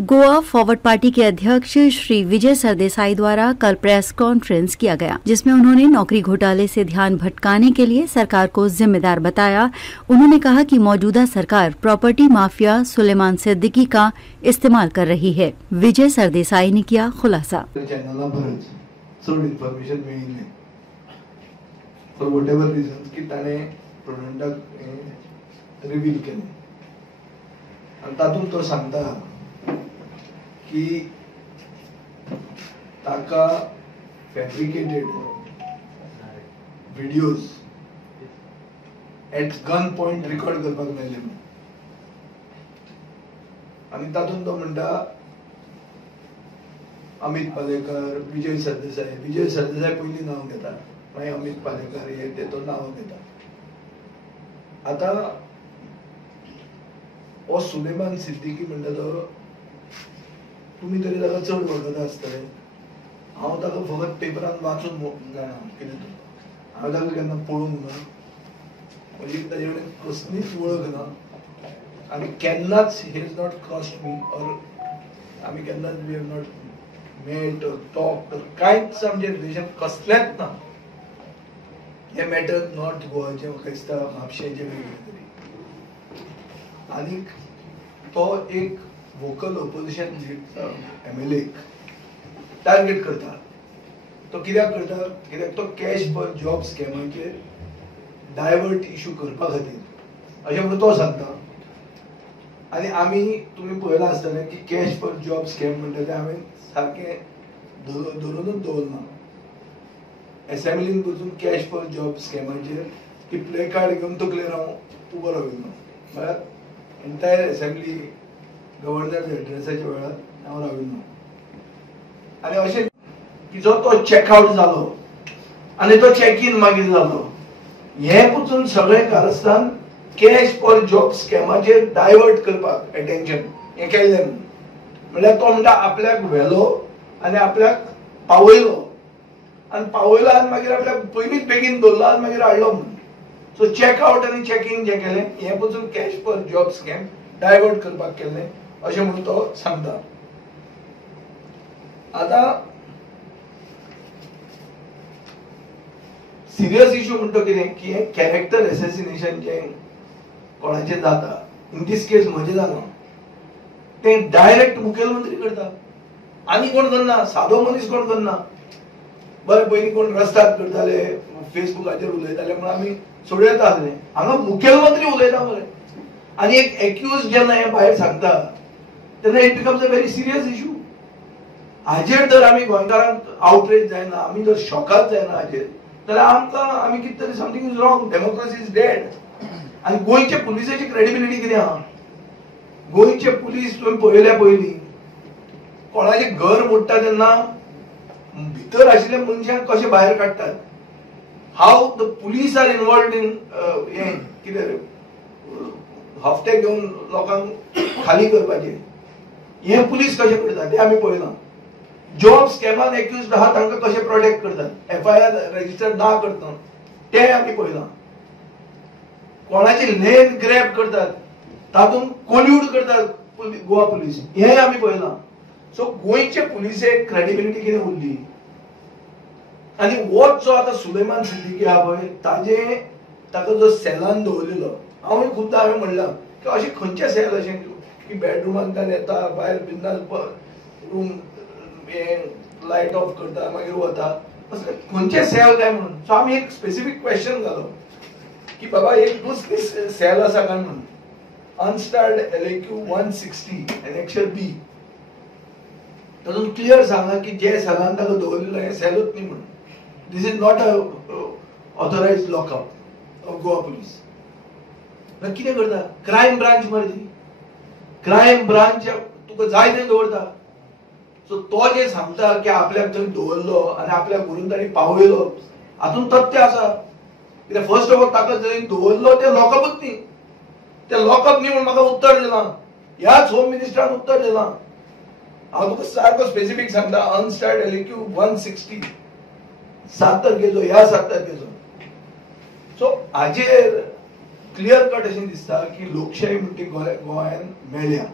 Goa forward party के अध्यक्ष श्री विजय सरदेसाई द्वारा कल प्रेस कॉन्फ्रेंस किया गया, जिसमें उन्होंने नौकरी घोटाले से ध्यान भटकाने के लिए सरकार को जिम्मेदार बताया। उन्होंने कहा कि मौजूदा सरकार प्रॉपर्टी माफिया सुलेमान सिद्दीकी का इस्तेमाल कर रही है। विजय सरदेसाई ने किया खुलासा। की ताका fabricated videos at gun point record करपाक मेळ्ळे म्हणून, आनी तातूंत तो म्हणटा अमित पालेकर, विजय सरदेसाई पयलीं नांव घेता, मागीर अमित पालेकर हे तेचो नांव घेता। आता हो सुलेमान सिद्दीकी म्हणटा तो तुम्ही तरी ताका चड वळखता आसतले, हांव ताका फकत पेपरान वाचून जाणा कितें तो, हांव ताका केन्ना पळोवंक ना, म्हजी ताजे कडेन कसलीच वळख ना, आनी केन्नाच he is not crossed me or आमी केन्नाच we have not met or talk, कांयच आमचें रिलेशन कसलेंच ना। हे मॅटर नॉर्थ गोवाचे म्हाका दिसता म्हापशेंचे वेगळे तरी, आनीक तो एक वोकल ऑपोजिशन MLA टार्गेट करता। तो कित्याक करता? कित्याक तो कॅश फॉर जॉब स्कॅमाचेर डायवर्ट इश्यू करपा खातीर अशें म्हणून तो सांगता। आनी आमी तुमी पळयलां आसतलें की कॅश फॉर जॉब स्कॅम म्हणटा तें हांवें सारकें धरूनच दवरना। असेंब्लीन वचून कॅश फॉर जॉब स्कॅमाचेर की प्ले कार्ड घेवन तकलेर हांव उबो राविल्लो, म्हळ्यार एंटायर असेंब्ली गव्हर्नर एड्रेसाच्या वेळार हांव राविल्लो, आनी अशें की जो तो चॅकआउट जालो आनी तो चॅक इन मागीर जालो, हे पसून सगळें कारस्थान कॅश फॉर जॉब स्कॅमाचेर डायवर्ट करपाक अटेन्शन हें केल्लें। म्हणल्यार तो म्हणटा आपल्याक व्हेलो आनी आपल्याक पावयलो, आनी पावयलो आनी मागीर आपल्याक पयलींच बेगीन दवरलो आनी मागीर हाडलो म्हणून। सो चॅकआउट आनी चॅक इन जें केलें हे पसून cash for job scam divert करपाक केल्लें अशें म्हणून तो सांगता। आता सिरियस इश्यू म्हणतो कितें की हे कॅरेक्टर एसेसिनेशन जे कोणाचें जाता, इन दिस केस म्हजें जालां, तें डायरेक्ट मुखेलमंत्री करता, आनी कोण करना, सादो मनीस कोण करना। बरें पयलीं कोण रस्त्यार करताले, फेसबुकाचेर उलयताले म्हणून आमी सोडयता आसले, हांगा मुखेलमंत्री उलयता मरे, आनी एक एक्यूज जेन्ना हे भायर सांगता तेन्ना it becomes a very serious issue. हाजेर जर आमी गोंयकारांक आउटरेज जायना, आमी जर शॉकाच जायना हाजेर, जाल्यार आमकां आमी कितें तरी something is wrong, democracy is dead. आनी गोंयचे पुलिसाची क्रेडिबिलिटी कितें आहा? गोंयचे पुलीस तुवें पळयल्या पयलीं कोणाचें घर मोडटा तेन्ना भितर आशिल्ल्या मनशांक कशे भायर काडटात, हाव द पुलीस आर इनवॉल्वड इन हें कितें हफ्ते घेवन लोकांक खाली करपाचे, हे पुलीस कशे करतात ते आमी पळयलां। जॉब स्कॅमान एक्युज्ड आहा तांकां कशे प्रोटेक्ट करतात, FIR रजिस्टर ना करता ते आमी पळयलां। कोणाची लेन ग्रॅब करतात तातूंत कोल्यूड करतात गोवा पुलीस, हे आमी पळयलां। सो गोंयचे पुलिसेक क्रेडिबिलिटी कितें उरली? आनी होच जो आतां सुलेमान सिद्दीकी आहा पळय ताका जो सेलान दवरलेलो, हांवूय खुद्द हांवें म्हणलां की अशें खंयचें सेल अशें की बेडरुमांतल्यान येता, भायर बिंदास रूम हें लायट ऑफ करता मागीर वता, असलें खंयचें सेल काय म्हणून। सो आमी एक स्पेसिफीक क्वेश्चन घालो की बाबा एक दुसरी सेल आसा काय म्हणून, अनस्टार्ड LAQ 160 एनेक्शर B, तातूंत क्लियर सांगा की जे सेलान ताका दवरलेलो हें सेलूच न्ही म्हणून, this is not a authorised lockup of Goa police. कितें करता? क्रायम ब्रांच मरे ती, क्रायम ब्रांच तुका जाय थंय दवरता। सो तो जे सांगता की आपल्याक थंय दवरलो आनी आपल्याक व्हरून ताणी पावयलो, हातूंत तथ्य आसा। कित्याक फर्स्ट ऑफ ऑल ताका जंय दवरलो ते लॉकअपच न्ही, ते लॉकअप न्ही म्हणून म्हाका उत्तर दिलां, ह्याच होम मिनिस्टरान उत्तर दिलां। हांव तुका सारको स्पेसिफीक सांगता, अनस्टार्ड LAQ 160 7 तारखेचो, ह्या 7 तारखेचो। सो हाजेर क्लियर कट अशें दिसता की लोकशाही म्हणटी गोंयांत मेळ्ळ्या।